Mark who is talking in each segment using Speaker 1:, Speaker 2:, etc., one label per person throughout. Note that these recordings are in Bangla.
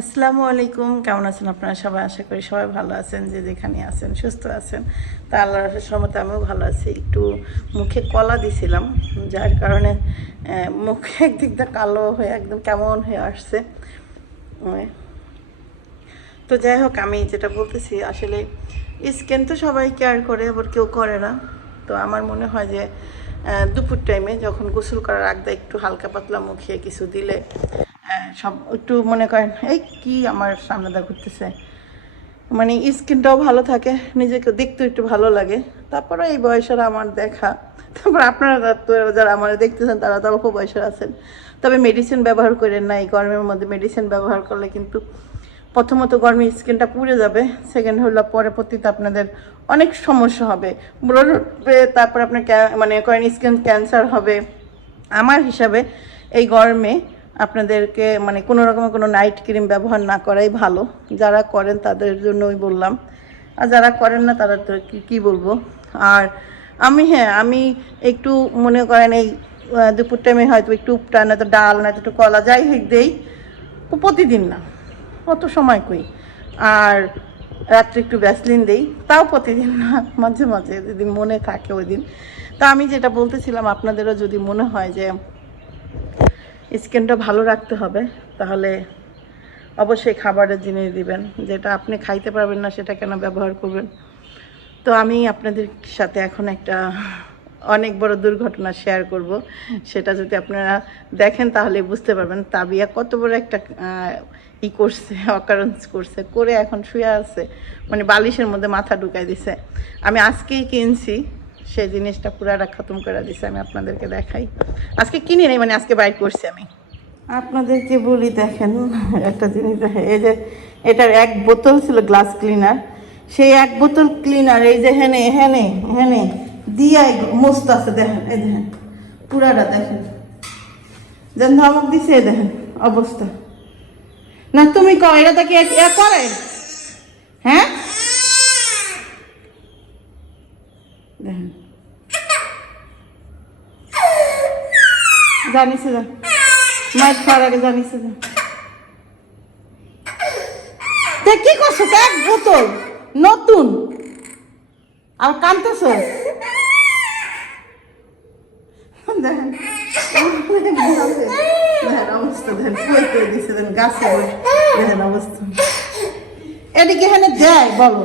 Speaker 1: আসসালামু আলাইকুম। কেমন আছেন আপনারা সবাই? আশা করি সবাই ভালো আছেন, যে যেখানে আছেন, সুস্থ আছেন। তা আল্লাহর সমতে আমিও ভালো আছি। একটু মুখে কলা দিছিলাম, যার কারণে মুখে একদিক দিয়ে কালো হয়ে একদম কেমন হয়ে আসছে। তো যাই হোক, আমি যেটা বলতেছি, আসলে স্কিন তো সবাই কেয়ার করে, আবার কেউ করে না। তো আমার মনে হয় যে দুপুর টাইমে যখন গোসল করার আগে একটু হালকা পাতলা মুখে কিছু দিলে সব একটু মনে করেন, এই কি আমার সামনে দা ঘুরতেছে? মানে স্কিনটাও ভালো থাকে, নিজেকে দেখতে একটু ভালো লাগে। তারপরে এই বয়সের আমার দেখা, তারপর আপনারা যারা আমার দেখতেছেন, তারা তো অল্প বয়সের আছেন। তবে মেডিসিন ব্যবহার করেন না, এই গরমের মধ্যে মেডিসিন ব্যবহার করলে কিন্তু প্রথমত গরমে স্কিনটা পুড়ে যাবে সেকেন্ড হলো পরবর্তীতে আপনাদের অনেক সমস্যা হবে। উঠবে তারপর আপনার মানে করেন স্কিন ক্যান্সার হবে। আমার হিসাবে এই গরমে আপনাদেরকে মানে কোনো রকমের কোনো নাইট ক্রিম ব্যবহার না করাই ভালো। যারা করেন তাদের জন্যই বললাম। আর যারা করেন না, তারা তো কী বলব? আর আমি হ্যাঁ আমি একটু মনে করেন এই দুপুর টাইমে হয়তো একটু উপটা, নয়তো ডাল, নয়তো একটু কলা, যাই হোক দেই। প্রতিদিন না, অত সময় কই? আর রাত্রে একটু ব্যাসলিন দেই, তাও প্রতিদিন না, মাঝে মাঝে, যেদিন মনে থাকে ওই দিন তা আমি যেটা বলতেছিলাম, আপনাদেরও যদি মনে হয় যে স্কিনটা ভালো রাখতে হবে, তাহলে অবশ্যই খাবারের জিনিস দিবেন। যেটা আপনি খাইতে পারবেন না, সেটা কেন ব্যবহার করবেন? তো আমি আপনাদের সাথে এখন একটা অনেক বড় দুর্ঘটনা শেয়ার করব। সেটা যদি আপনারা দেখেন, তাহলে বুঝতে পারবেন তাবিয়া কত বড় একটা ই করছে অকারেন্স করছে, করে এখন শুয়ে আছে মানে বালিশের মধ্যে মাথা ঢুকাই দিছে। আমি আজকেই কিনছি সেই জিনিসটা পুরাটা খতম করে দিছে, আমি আপনাদেরকে দেখাই। আজকে কিনি নাই মানে আজকে বাইর করছি আমি। আপনাদেরকে বলি দেখেন, একটা জিনিস দেখেন, এই যে এটার এক বোতল ছিল গ্লাস ক্লিনার, সেই এক বোতল ক্লিনার, এই যে হেনে হেনে হেনে, দিয়াই মস্ত আছে, দেখেন, এই দেখেন পুরাটা দেখেন। যেন ধমক দিছে দেখেন, অবস্থা। না, তুমি কও এটা তো কি এ- এ করে? হ্যাঁ? দেখেন। জানিস যা মাছ খাওয়ার আগে জানিস যা কি করছ? এক বোতল। নতুন। আর কানতেছ? এদিকে এখানে দেয়, বলো।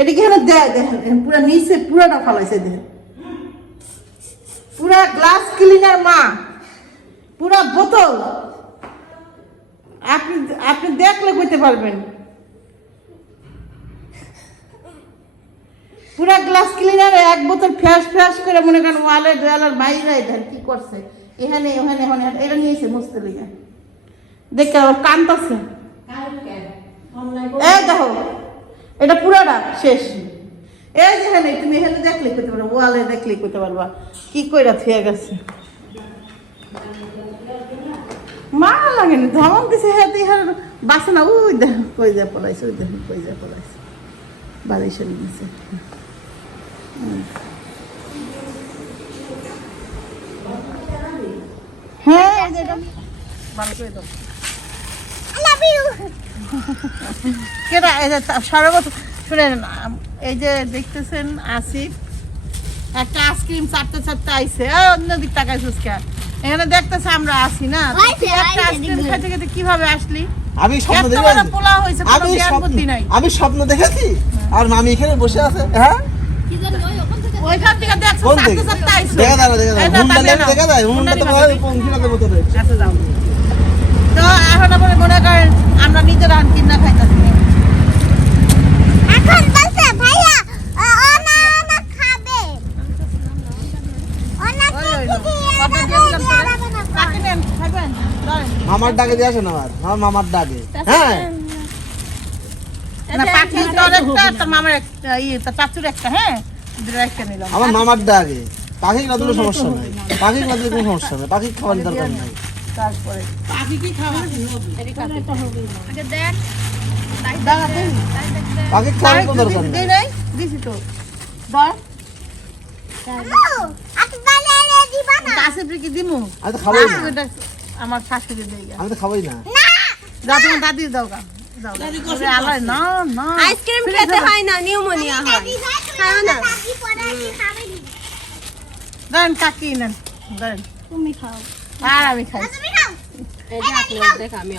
Speaker 1: এদিকে এখানে দেয়, দেখেন। পুরা নিচে পুরাটা ফালাইছে, দেখেন। পুরা গ্লাস ক্লিনার মা। পুরা বোতল। আপনি আপনি দেখলে কইতে পারবেন। পুরা গ্লাস ক্লিনার এক বোতল ফ্যাস ফ্যাস করে মনে করেন ওয়ালে দেওয়ালের বাইরে দেন কি করছে। এখানে, ওখানে ওখানে, এটা নিয়েছে মুছতে লিগে। দেখে আবার কানতাছে। এই দেখো, এটা পুরাটা, শেষ। এই যে এখানে, তুমি এখানে দেখলে করতে পারো, ওয়ালে দেখলে করতে পারবা। কি কইরা থুয়ে গেছে। মা লাগেনি ধমক দিছে হ্যাঁ তুই বাসে না কই যায় পলাইছে কই যায় পলাইছে। এই যে যে যে দেখতেছেন আসিফ একটা আইসক্রিম চারটে চারটে আইছে এ, অন্য দিক তাকাই সুস্কা এখানে দেখতেছে আমরা আসি না? তুই একটা আইসক্রিম
Speaker 2: দেখি।
Speaker 1: খাইতে খাইতে কীভাবে আসলি?
Speaker 3: আমি স্বপ্ন
Speaker 1: এত
Speaker 3: দেখে
Speaker 1: বড়
Speaker 3: আছি।
Speaker 1: পোলা হয়েছে
Speaker 3: আমি স্বপ্ন
Speaker 1: নাই।
Speaker 3: আমি স্বপ্ন দেখেছি? আর মামি এখানে বসে আছে হ্যাঁ?
Speaker 1: ওইখান থেকে দেখছ?
Speaker 3: দেখা দেখা হুন্ডা দেখা হুন্ডা তো পঙ্খিলাতে মতো।
Speaker 1: যাও তো এখন মনে করেন আমরা নিজেরা কিনা খাইতেছি
Speaker 2: এখন বলছে ভাইয়া ও না না খাবে ও না
Speaker 1: ওই, ওই, ওই।
Speaker 2: খেতে
Speaker 1: কত দিয়েছিলাম তোরে? কাটি নেন, খাইবেন? ধরেন।
Speaker 3: মামার ডাকে দিয়ে আসেন আমার আমার মামার ডাকে। হ্যাঁ। আমার মামার ডাকে। পাখি না দিলে সমস্যা নাই। পাখি না কোনো সমস্যা নাই। পাখি খাওয়ার দরকার নাই।
Speaker 1: তারপরে। পাখি কি খাওয়া?
Speaker 3: পাখি খাওয়ার দরকার নাই।
Speaker 1: নাই? দিছি তো। ধর।
Speaker 2: আপনি তাহলে দিবা না
Speaker 1: গাছে কি দিমু?
Speaker 3: আমি তো খাবোই না।
Speaker 1: আমার শাশুড়ি গা।
Speaker 3: আমি তো খাবোই না।
Speaker 2: না।
Speaker 1: যা তোমার দাদি দাও গা।
Speaker 4: আইসক্রিম খেতে হয় না নিউমোনিয়া হয়। খাও না?
Speaker 2: কাকি পড়াশি খাবে নি।
Speaker 1: দেন কাকি নেন দেন
Speaker 4: তুমি খাও।
Speaker 1: আর আমি খাই।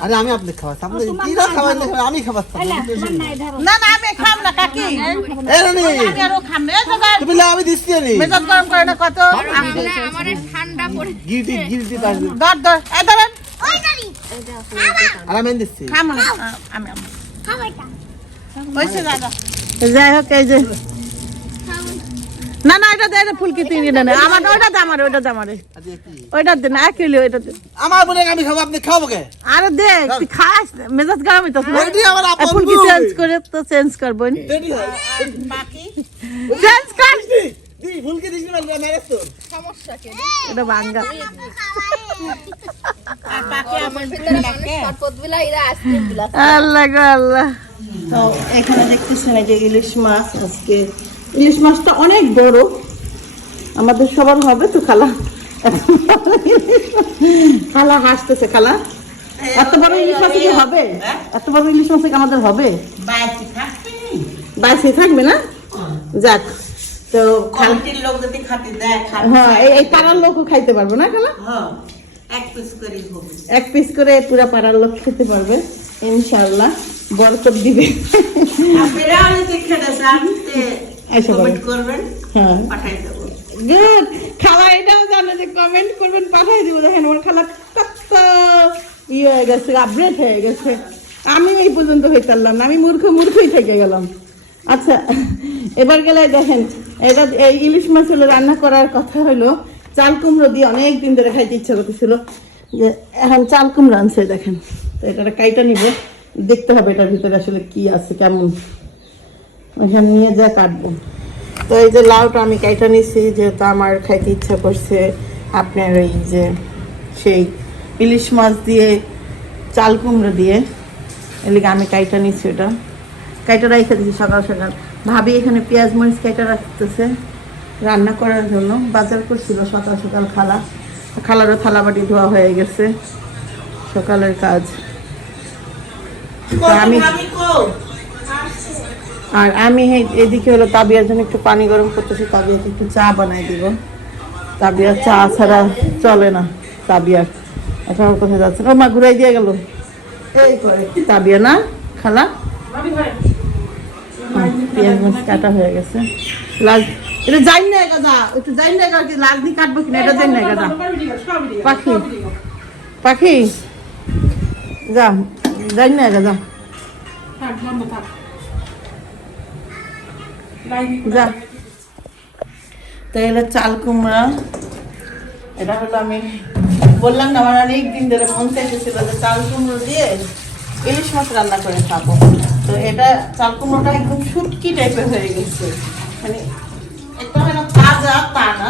Speaker 3: আরে আমি আপনি খাওয়াচ্ছি। আপনি কিরা খাওয়াই না আমি খাওয়াচ্ছি।
Speaker 1: না না আমি খাম না কাকি।
Speaker 3: এই রানী।
Speaker 1: আমি আরও খাম না।
Speaker 3: তুমি লা আমি দিচ্ছি নি
Speaker 1: মেজাজ গরম করে না কত? আমি
Speaker 3: গিলটি গিলটি তার
Speaker 1: দর দর এই ধরেন।
Speaker 2: ওই দাদি
Speaker 3: আর আমি দিচ্ছি।
Speaker 1: খাম না। আমি আমি
Speaker 2: খাও এটা।
Speaker 1: হয়েছে দাদা। যাই হোক এই যে না না এটা দে ফুলকি তিন কিনে নে আমার ওইটা দে আমার ওইটা দে আমার। ওইটা দে না এক কিলো ওইটা দে।
Speaker 3: আমার বলে আমি খাব আপনি খাব কে?
Speaker 1: আরে দে তুই খাস মেজাজ গরম হইতো
Speaker 3: ওইটি আমার আপন
Speaker 1: ফুলকি চেঞ্জ করে তো চেঞ্জ করব
Speaker 3: রেডি হয়
Speaker 1: চেঞ্জ কর।
Speaker 3: দি দি ফুলকে দিস না মেরেছ তো
Speaker 1: এটা বাঙ্গা আল্লাহ গো আল্লাহ। তো এখানে দেখতেছেন এই যে ইলিশ মাছ আজকে ইলিশ মাছটা অনেক বড়। আমাদের সবার হবে তো খালা। খালা হাসতেছে খালা। এত বড় ইলিশ মাছ কি হবে? এত বড় ইলিশ মাছ কি আমাদের হবে? বাইসে থাকবে না? যাক তো খালা
Speaker 5: কমিটির লোক যদি খাতে দেয়
Speaker 1: হ্যাঁ এই- পাড়ার লোকও খাইতে পারবে না খালা?
Speaker 5: হ্যাঁ এক পিস করে
Speaker 1: পুরা পাড়ার লোক খেতে পারবে ইনশাআল্লাহ। বরকত দিবে।
Speaker 5: করবেন
Speaker 1: হ্যাঁ।
Speaker 5: পাঠাই দেবো।
Speaker 1: গুড খালা এটাও জানে যে কমেন্ট করবেন পাঠিয়ে দিব। দেখেন আমার খালা কত ইয়ে হয়ে গেছে আপডেট হয়ে গেছে। আমি এই পর্যন্ত হয়ে পারলাম না আমি মূর্খ মূর্খই থেকে গেলাম। আচ্ছা এবার গেলে দেখেন এটা এই ইলিশ মাছ হলো রান্না করার কথা হলো চাল কুমড়ো দিয়ে অনেক দিন ধরে খাইতে ইচ্ছা করতেছিল। যে এখন চাল কুমড়ো আনছে দেখেন। তো এটা কাইটা নিব দেখতে হবে এটার ভিতরে আসলে কি আছে কেমন। ওইখানে নিয়ে যা কাটবো। তো এই যে লাউটা আমি কাইটা নিছি যেহেতু আমার খাইতে ইচ্ছা করছে আপনার ওই যে সেই ইলিশ মাছ দিয়ে চাল কুমড়ো দিয়ে এলিগে আমি কাইটা নিছি ওটা। কাইটা রাইখে দিছি সকাল সকাল। ভাবি এখানে পেঁয়াজ মরিচ কাইটা রাখতেছে রান্না করার জন্য। বাজার করছিল সকাল সকাল খালা। খালারও থালা বাটি ধোয়া হয়ে গেছে। সকালের কাজ। তো আমি আর আমি এদিকে হলো তাবিয়ার জন্য একটু পানি গরম করতেছি, তাবিয়াকে একটু চা বানাই দিব। তাবিয়ার চা ছাড়া চলে না তাবিয়ার। এখন কোথায় যাচ্ছে? ও মা, ঘুরাই দিয়ে গেল। এই করে। তাবিয়া না? খালা? মাছ কাটা হয়ে গেছে। এটা না একটু দিয়ে এটা না পাখি। পাখি? যা যাই না গাদা যা। তো এগুলো চাল কুমড়া। এটা হলো আমি বললাম না, আমার অনেক দিন ধরে মন চাইতেছিল যে চাল কুমড়ো দিয়ে ইলিশ মাছ রান্না করে খাব। তো এটা চাল কুমড়োটা একদম শুটকি টাইপের হয়ে গেছে। মানে একদম যেন তাজা তা না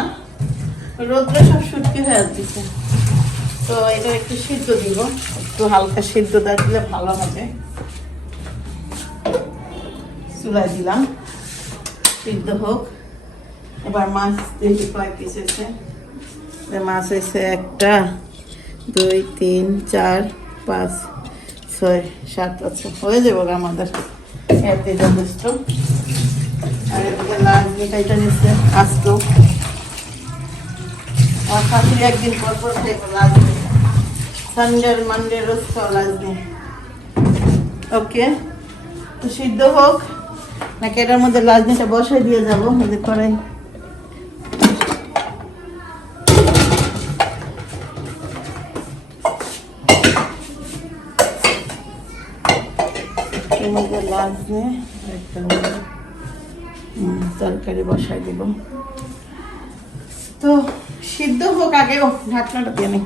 Speaker 1: রোদ্রে সব শুটকি হয়ে দিচ্ছে তো এটা একটু সিদ্ধ দিব। একটু হালকা সিদ্ধ দিলে ভালো হবে। চুলায় দিলাম। সিদ্ধ হোক এবার মাছ দেখি কয় পিস হয়েছে এ মাছ হয়েছে একটা, দুই, তিন, চার, পাঁচ, ছয়, সাত আচ্ছা হয়ে যাব আমাদের। এতে যথেষ্ট আর এদিকে লাল নিচ্ছে, আস্ত। আর শাশুড়ি একদিন পর পর খাইবো লাল সানডে মানডে রোজ খাওয়া লাজনি ওকে তো সিদ্ধ হোক। নাকি এটার মধ্যে লাজনিটা বসাই দিয়ে যাব মধ্যে কড়াই তরকারি বসাই দিব। তো সিদ্ধ হোক আগে ঢাকনাটা দিয়ে নেই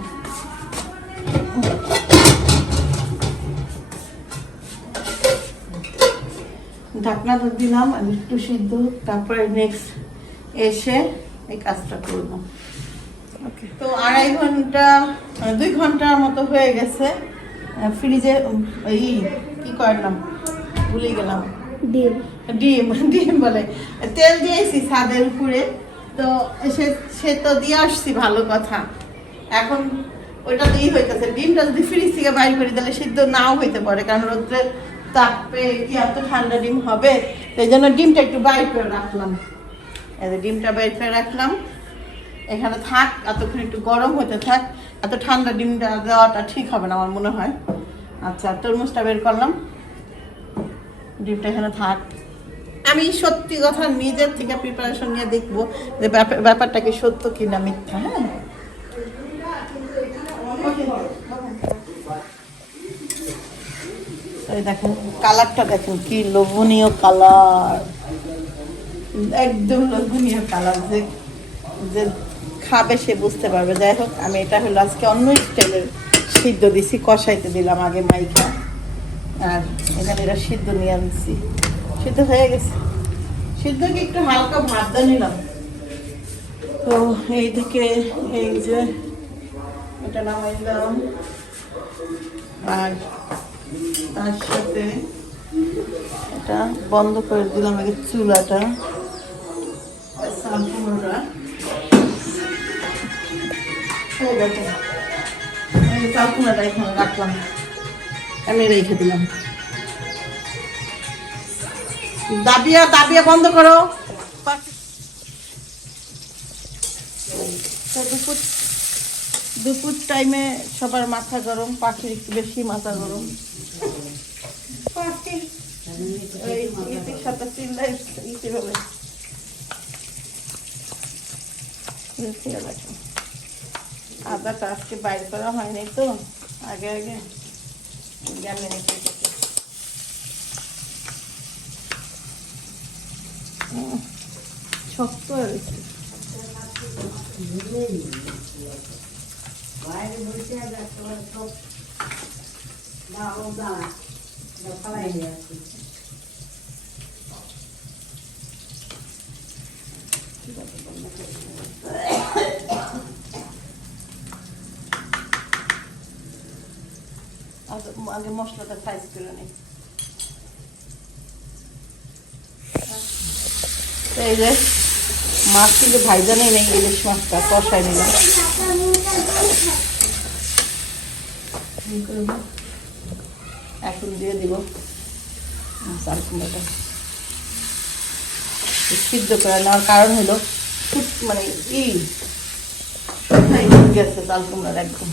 Speaker 1: ঢাকনাটা দিলাম আর একটু সিদ্ধ তারপরে নেক্সট এসে এই কাজটা করব। ওকে তো আড়াই ঘণ্টা দুই ঘণ্টার মতো হয়ে গেছে। ফ্রিজে এই কি করলাম? ভুলে গেলাম।
Speaker 2: ডিম।
Speaker 1: ডিম ডিম বলে। তেল দিয়েছি ছাদের উপরে। তো সে সে তো দিয়ে আসছি ভালো কথা। এখন ওইটা দিয়েই হইতেছে। ডিমটা যদি ফ্রিজ থেকে বাইর করে দিলে সিদ্ধ নাও হইতে পারে কারণ রোদ্রে তাপে কি এত ঠান্ডা ডিম হবে? সেই জন্য ডিমটা একটু বাইর করে রাখলাম। এই ডিমটা বাইর করে রাখলাম। এখানে থাক, এতক্ষণ একটু গরম হতে থাক। এত ঠান্ডা ডিমটা দেওয়াটা ঠিক হবে না আমার মনে হয়। আচ্ছা তরমুজটা বের করলাম। ডিমটা এখানে থাক। আমি সত্যি কথা নিজের থেকে প্রিপারেশন নিয়ে দেখব যে ব্যাপার- ব্যাপারটা কি সত্য কি না মিথ্যা হ্যাঁ? দেখেন, কালারটা দেখেন, কি লোভনীয় কালার। একদম লোভনীয় কালার, যে যে খাবে সে বুঝতে পারবে। যাই হোক, আমি এটা হলো আজকে অন্য স্টাইলের সিদ্ধ দিছি, কষাইতে দিলাম আগে মাইকা। আর এখানে এটা সিদ্ধ নিয়ে আনছি। সিদ্ধ হয়ে গেছে। সিদ্ধকে একটু হালকা ভাত নিলাম? তো এই থেকে এই যে, এটা নামাইলাম আর তার সাথে এটা বন্ধ করে দিলাম আগে চুলাটা। চালকুনাটা এখানে রাখলাম। আমি রেখে দিলাম। দাবিয়া দাবিয়া বন্ধ করো। দুপুর দুপুর টাইমে সবার মাথা গরম পাখির একটু বেশি মাথা গরম পাখি ওই ইতির সাথে আজকে বাইর করা হয়নি তো আগে আগে। হুম, শক্ত হয়েছে আগে আগে মশলাটা সাইজ করে নিই এই যে মাছ কিন্তু ভাইজানেই নেই ইলিশ মাছটা কষাই নিলাম? এখন দিয়ে দিব চাল কুমড়োটা। সিদ্ধ করে নেওয়ার কারণ হলো মানে ই গেছে চাল কুমড়ার একদম।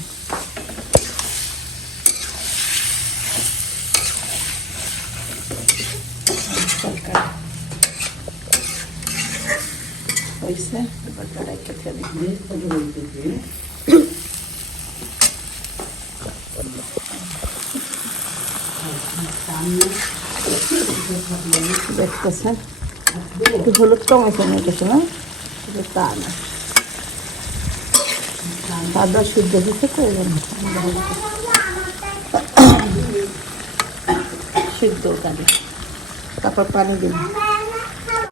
Speaker 1: হয়েছে এবার কড়াইটা ফেলে দিই। দেখতেছেন একটু হলুদ কম আছে মেটেছে না কিন্তু তা না সাদা শুদ্ধ হচ্ছে তো এই জন্য সিদ্ধ কালি তারপর পানি দিন